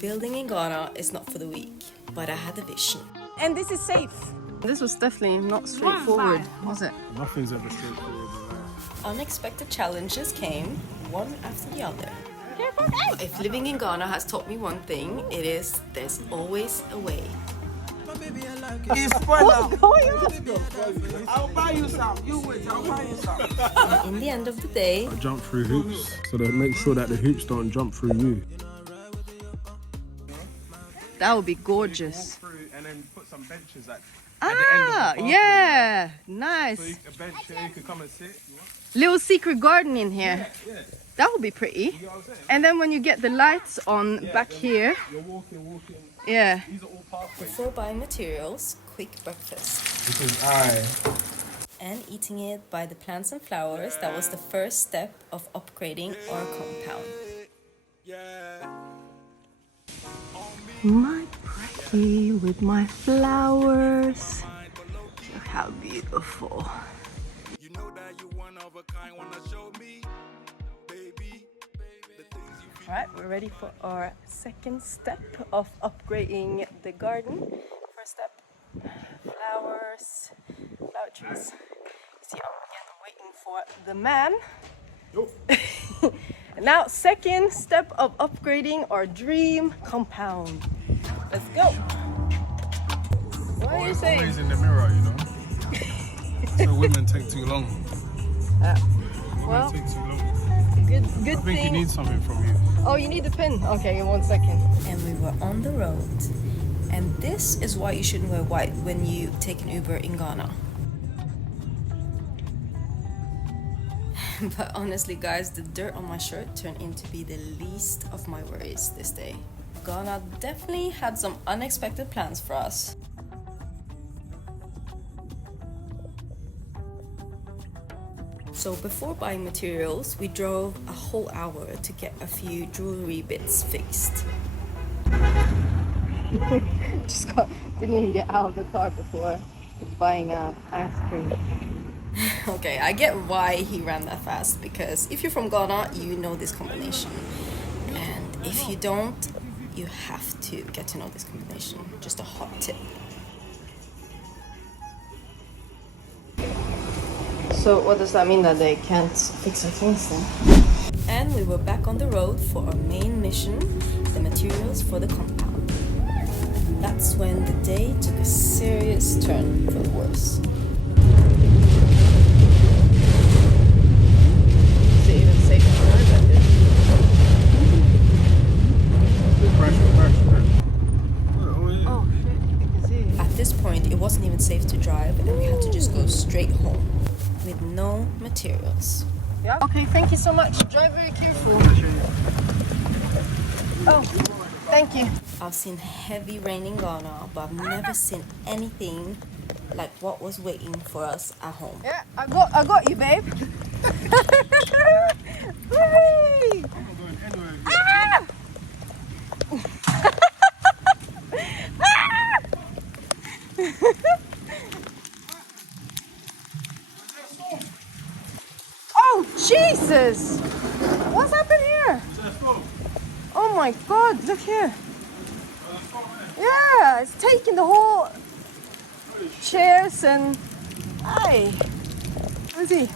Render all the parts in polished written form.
Building in Ghana is not for the weak, but I had a vision. And this is safe. This was definitely not straightforward, was it? Nothing's ever straightforward in life. Unexpected challenges came, one after the other. If living in Ghana has taught me one thing, it is there's always a way. What's going on? I'll buy you some. You wait, I'll buy you some. And in the end of the day, I jump through hoops, so that make sure that the hoops don't jump through you. That would be gorgeous. And then put some benches at Ah, yeah, nice. a bench here, you can come and sit. Little secret garden in here. Yeah. That would be pretty. You know what I'm saying? And then when you get the lights on back here, You're walking. yeah. These are all pathways. before buying materials, quick breakfast. Because And eating it by the plants and flowers, that was the first step of upgrading our compound. My pretty with my flowers. Look how beautiful. You know that you one of a kind, wanna show me, baby, the things you Alright, we're ready for our second step of upgrading the garden. First step, flowers, flower trees. See, I'm waiting for the man. And now, second step of upgrading our dream compound. Let's go. What are you saying? always in the mirror, you know. So women take too long. Well, Women take too long. good I think he thing. needs something from you. Oh, you need the pin. Okay, in 1 second. And we were on the road. And this is why you shouldn't wear white when you take an Uber in Ghana. But honestly guys, the dirt on my shirt turned into be the least of my worries this day. Ghana definitely had some unexpected plans for us. So before buying materials, we drove a whole hour to get a few jewelry bits fixed. Didn't even get out of the car before buying ice cream. Okay, I get why he ran that fast, because if you're from Ghana, you know this combination. And if you don't, you have to get to know this combination. Just a hot tip. So what does that mean, that they can't fix their things then? And we were back on the road for our main mission, the materials for the compound. That's when the day took a serious turn for the worse. Is it even safe to drive like this? Pressure. Oh shit, you can see. At this point, it wasn't even safe to drive, and we had to just go straight home with no materials. Yeah. Okay, thank you so much. Drive very careful. Oh, thank you. I've seen heavy rain in Ghana, but I've never seen anything like what was waiting for us at home. Yeah, I got you, babe. Whee! Ah! Oh, Jesus! What's happened here? Oh my God, look here. Yeah, it's taking the whole chairs and... Hey, where is he?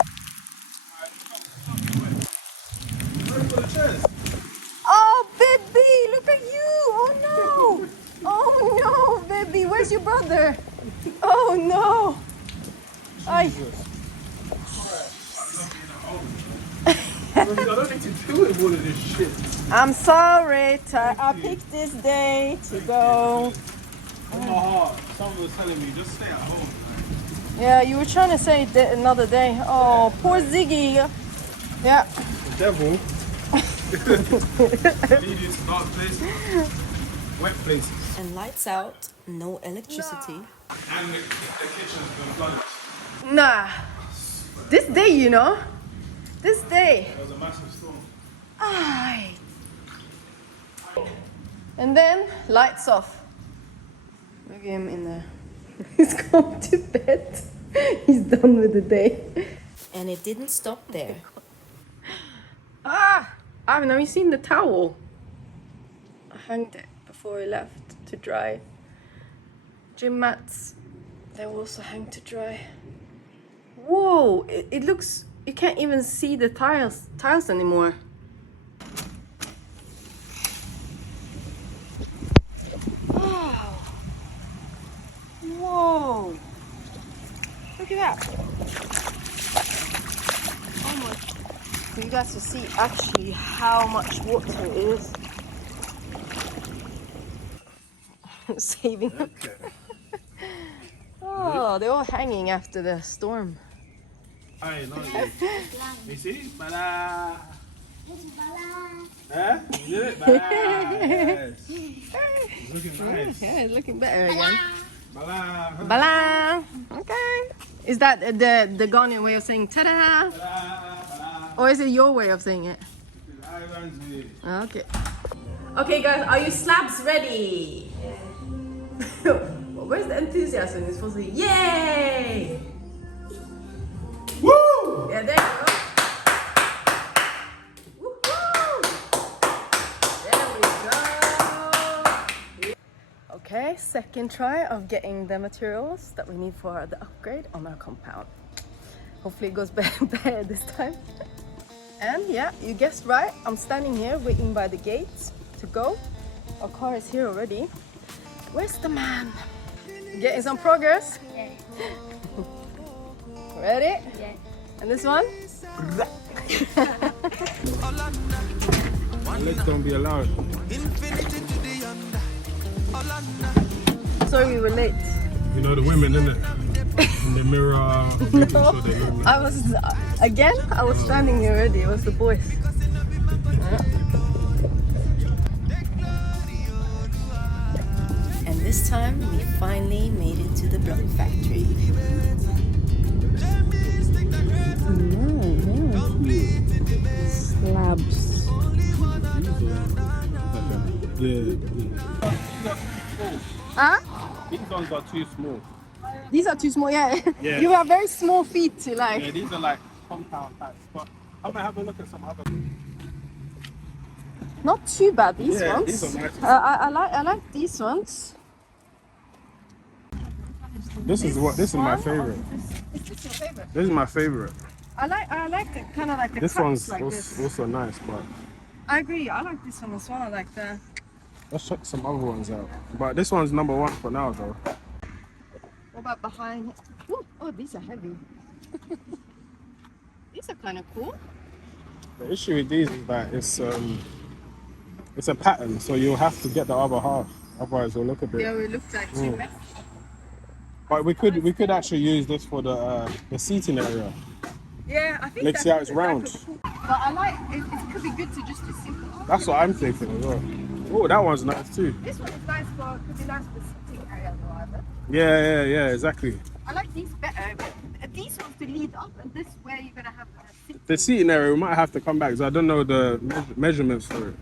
Oh, baby, look at you! Oh no! Oh no, baby, where's your brother? Oh no! I don't need to do with all of this shit. I'm sorry, I picked this day to go. In my heart, someone was telling me, just stay at home. Yeah, you were trying to say another day. Oh, poor Ziggy. Yeah. The devil. Lead you to dark places, wet places. And lights out, no electricity. And the kitchen's been flooded. Nah. This day, you know. This day. There was a massive storm. Aye. And then lights off. Look at him in there. He's going to bed. He's done with the day. And it didn't stop there. Ah! Have you seen the towel? I hanged it 4 left to dry. Gym mats, they will also hang to dry. Whoa, it looks, you can't even see the tiles anymore. Wow. Whoa. Look at that. Oh my. For you guys to see actually how much water it is. Saving them. Oh, they're all hanging after the storm. Hey, no, you see? Bala. Eh? You did it? Bala. Yes. It's looking nice. Yeah, it's looking better again. Bala. Bala. Okay. Is that the Ghanaian way of saying ta-da? Or is it your way of saying it? Okay. Okay guys, are you slabs ready? Where's the enthusiasm? It's supposed to be yay! Woo! Yeah, there you go. Woohoo! There we go. Okay, second try of getting the materials that we need for the upgrade on our compound. Hopefully it goes better this time. And yeah, you guessed right. I'm standing here waiting by the gates to go. Our car is here already. Where's the man? Getting some progress? Yeah. Ready? Yeah. And this one? Legs don't be allowed. Sorry we were late. You know the women, innit? In the mirror, making sure they look good. I was standing here already. It was the boys. Yeah. And this time we finally made it to the block factory. Slabs. Yeah. Huh? These ones are too small. These are too small, yeah. Yeah. You have very small feet to like. Yeah, these are like compound types. But I'm gonna have a look at some other. Not too bad, these Yeah, ones. these are nice. I like these ones. This is my favorite. Is this your favorite? This is my favorite. I like the kind of like the This cuts one's like this. also nice, but I agree. I like this one as well. I like the. let's check some other ones out. But this one's number one for now, though. What about behind? Ooh, oh, these are heavy. These are kind of cool. The issue with these is that it's a pattern, so you'll have to get the other half, otherwise it'll look a bit. Yeah, it looks like too messy. But we could actually use this for the seating area. Yeah, I think. Let's see how it's round. Cool. But I like it. It could be good to just do simple. That's what I'm thinking as well. Oh, that one's nice too. This one is nice for. Could be nice for sitting area or whatever. Yeah, exactly. I like these better. But these ones to lead up, and this where you're gonna have the The seating area, we might have to come back because I don't know the measurements for it.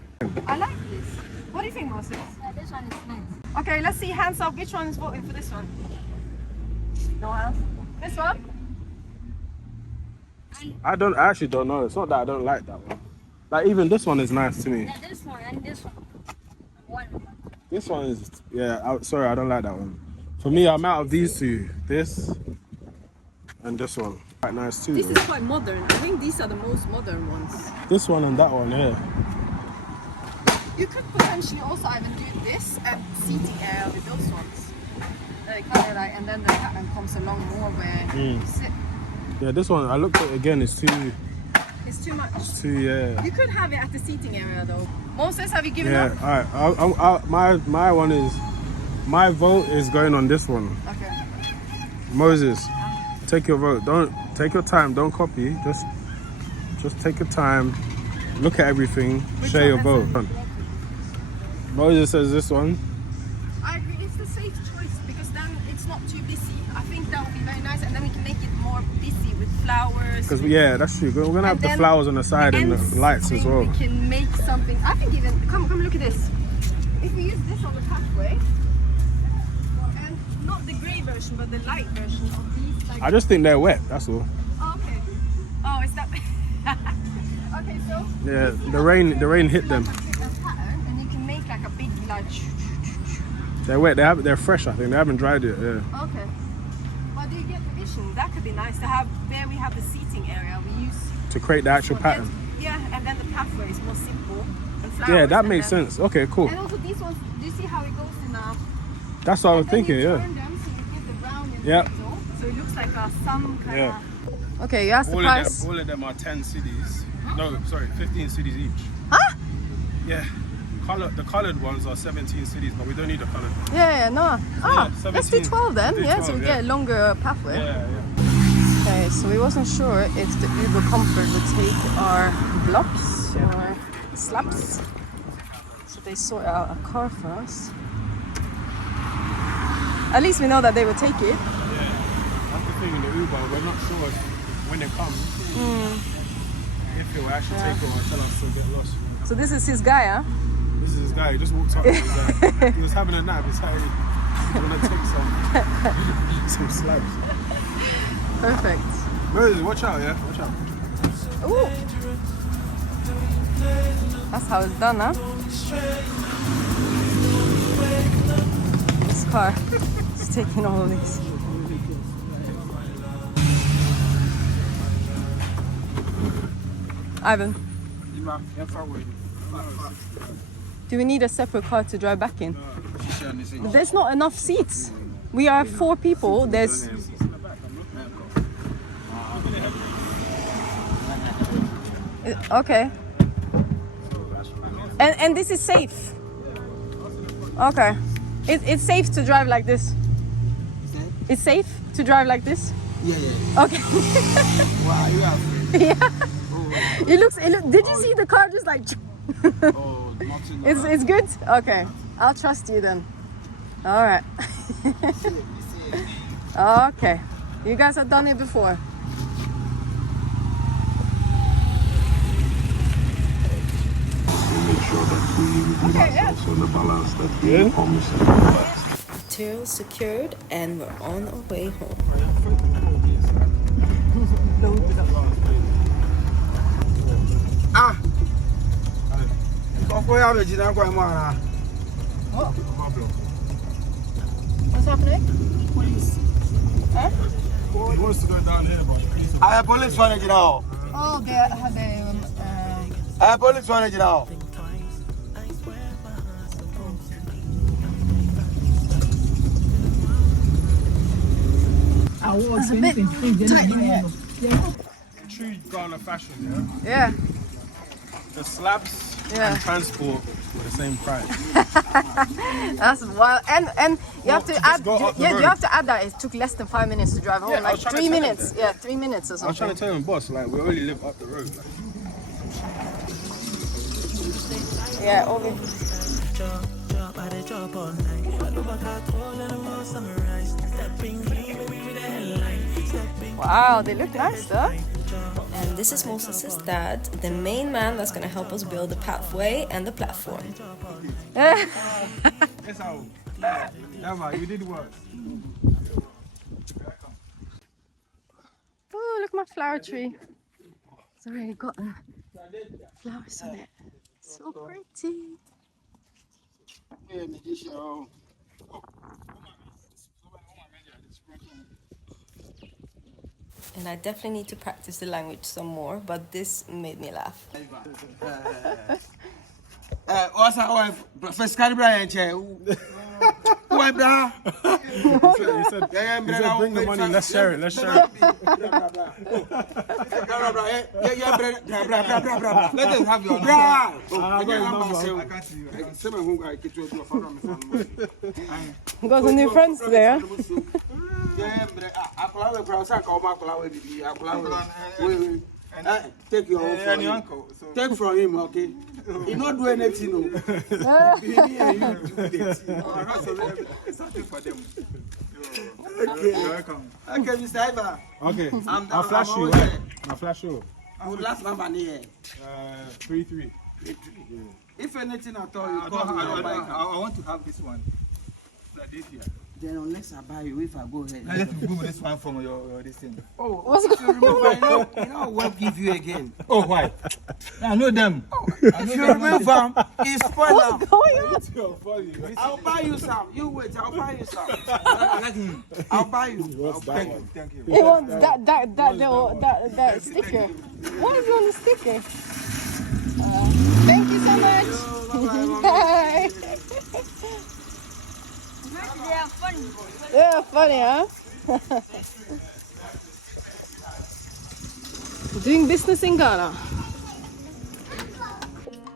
I like this. What do you think, Moses? This one is nice. Okay, let's see hands up. Which one is voting for this one? No hands. This one? I actually don't know. It's not that I don't like that one. Like even this one is nice to me. Yeah, this one and this one. One. This one is sorry, I don't like that one. For me, I'm out of these two. This and this one. Quite nice too. This is quite modern. I think these are the most modern ones. This one and that one, yeah. You could potentially also even do this and seating area with those ones. Kind of like, and then the pattern comes along more where you sit. Yeah, this one, I looked at it again, it's too, It's too much. yeah. You could have it at the seating area though. Moses, have you given Yeah, up? alright. My one is, my vote is going on this one. Okay. Moses, take your vote. Don't take your time. Don't copy. Just take your time. Look at everything. Share your vote. Moses says this one. I agree. It's the safe choice because then it's not too busy. I think that would be very nice, and then we can make it more busy with flowers. Because yeah, that's true. We're gonna have the then flowers on the side and the ends lights as thing, well. We can make something. I think even come look at this. If we use this on the pathway, and not the grey version, but the light version of these. Like, I just think they're wet. That's all. oh, okay. Oh, is that? Okay, so. Yeah, the rain hit them. Like a pattern, and you can make like a big like They're wet. They're fresh. I think they haven't dried it. Yeah. Okay. But do you get the vision? That could be nice to have. There we have the seating area we use. To create the actual pattern. Yeah, and then the pathway is more simple. And flowers, Yeah, that and makes then, sense. Okay, cool. And also these ones, do you see how it goes in a... That's what I was and then thinking. you Yeah. turn them so you get the brown in Yeah. the middle, so it looks like some kind Yeah. of... Okay, you asked the price. All of them are 10 cities. No, sorry, 15 cities each. Huh? Yeah. The coloured ones are 17 cities, but we don't need the coloured ones. Yeah, no. Ah, let's do 17. 12 then. Do Yeah, so 12, we yeah. get a longer pathway. Yeah. Okay, so we wasn't sure if the Uber Comfort would take our blocks or slabs. So they sort out a car for us. At least we know that they would take it. Yeah. That's the thing in the Uber, we're not sure when it comes. If it will actually take it or tell us to get lost. So this is his guy, huh? This is this guy, he just walked up. He was having a nap. He's like, he's gonna take some slabs. Perfect. Moses, watch out, yeah? Watch out. Ooh. That's how it's done, huh? This car is taking all of these. Ivan, do we need a separate car to drive back in? There's not enough seats. We are 4 people. There's... Okay. And this is safe. Okay. It's safe to drive like this. It's safe to drive like this? Yeah. Okay. Wow, you have. Yeah. It looks, did you see the car just like... Oh, nothing. It's good? Okay. I'll trust you then. All right. Okay. You guys have done it before. Material secured, and we're on our way home. Ah! Koko ya be jina kwa mwana. What's happening? He wants to go down here, but I police wana jina ho. Oh, they had I police wana jina ho. true Ghana fashion, yeah? Yeah. The slabs Yeah. and transport were the same price. That's wild. And you have to just add go up the you road. have to add that it took less than 5 minutes to drive home. Yeah, I like was trying to 3 tell him minutes. that. Yeah, 3 minutes or I was trying something. to tell him, boss, like, we only live up the road. Like. Yeah, over. Wow, they look nice though. And this is Moses' dad, the main man that's gonna help us build the pathway and the platform. That's how. Yeah, man, you did work. Oh, look my flower tree. It's already got flowers on it. So pretty. Yeah, magician. And I definitely need to practice the language some more, but this made me laugh. What's our wife? First Brian chair. Why, bra? He said, bring the money, let's share it, let's share it. Let us have your bra. I got you. You got some new friends today, huh? Take your own from him. Take from him, okay? He not do anything, no. He and you do this. It's something for them. Okay, you're welcome. Okay, Mr. Iva. Okay, I'm I'll flash you. over there. I'll flash you. Our last number here. 3-3. If anything at all, you call me. I want to have this one. Like this here. Then unless I buy you, if I go ahead. Now let me remove this one from your this thing. Oh, what's going on? You know what give you again? Oh, why? I know them. If you remove them, it's spoiled now. Going on? I'll buy you some. You wait, I'll buy you some. I'll buy you. Thank you. He wants that sticker. What is on the sticker? Thank you so much. Bye. They are funny. Yeah, funny, huh? Doing business in Ghana.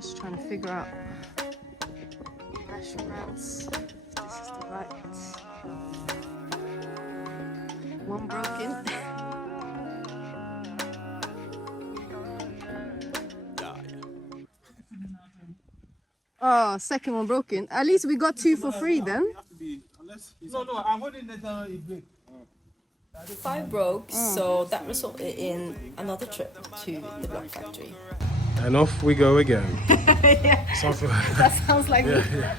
Just trying to figure out restaurants. This is the right one broken. Oh, second one broken. At least we got 2 for free then. No, I'm holding that break. 5 broke, so that resulted in another trip to the block factory. And off we go again. Something That sounds like me. yeah.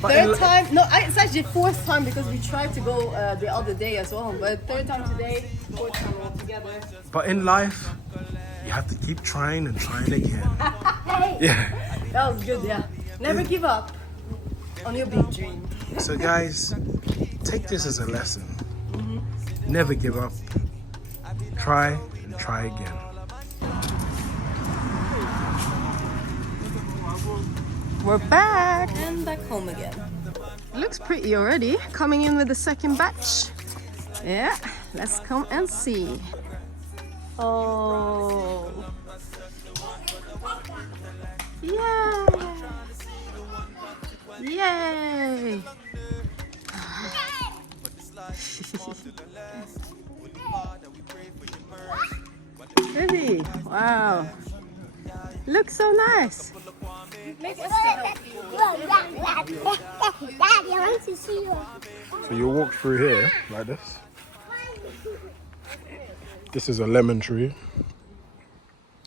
Third time, no, it's actually 4th time because we tried to go the other day as well. But 3rd time today, 4th time all together. But in life, you have to keep trying and trying again. Yeah. That was good, yeah. Never give up on your big dream. So guys, take this as a lesson. Never give up. Try and try again. We're back. And back home again. Looks pretty already. Coming in with the second batch. Yeah, let's come and see. Oh. Yay! Yay! Pretty. Wow. Looks so nice. Daddy, I want to see you. So you'll walk through here like this. This is a lemon tree.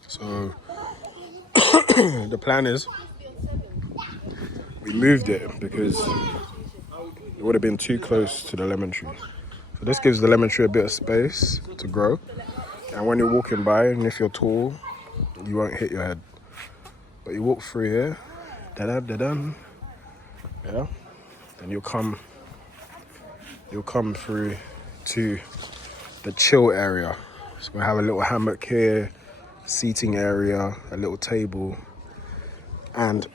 So the plan is we moved it because it would have been too close to the lemon tree. So this gives the lemon tree a bit of space to grow. And when you're walking by, and if you're tall, you won't hit your head. But you walk through here, da-da-da-dum, yeah, then you'll come through to the chill area. So we have a little hammock here, seating area, a little table, and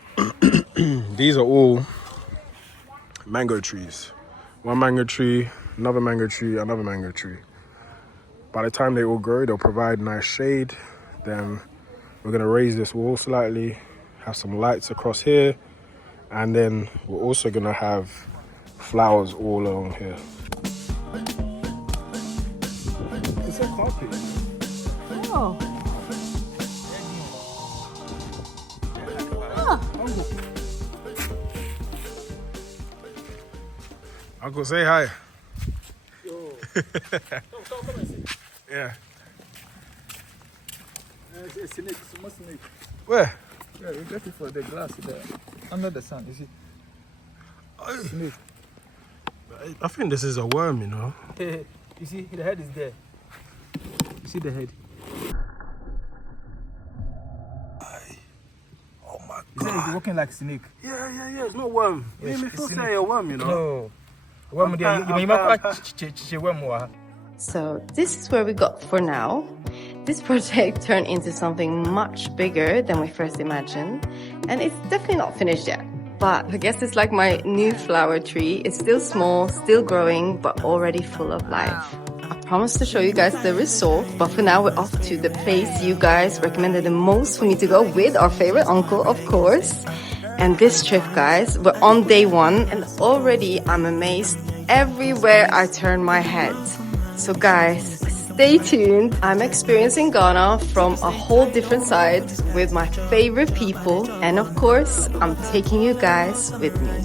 these are all mango trees. One mango tree, another mango tree, another mango tree. By the time they all grow, they'll provide nice shade. Then we're gonna raise this wall slightly, have some lights across here, and then we're also gonna have flowers all along here. It's a carpet. Oh. Uncle, say hi. Yeah. It's a snake, small snake. Where? Yeah, you get it for the glass there. Under the sun, you see. Snake. I think this is a worm, you know. Hey, you see, the head is there. You see the head? Oh my You said it's god. walking like snake. Yeah. It's not worm. Yes, Me it's feel snake. say a worm, you know. No. Worm there, you might So this is where we got for now. This project turned into something much bigger than we first imagined, and it's definitely not finished yet. But I guess it's like my new flower tree. It's still small, still growing, but already full of life. I promise to show you guys the result, but for now we're off to the place you guys recommended the most for me to go with our favorite uncle, of course. And this trip, guys, we're on day 1, and already I'm amazed everywhere I turn my head. So guys, stay tuned. I'm experiencing Ghana from a whole different side with my favorite people, and of course, I'm taking you guys with me.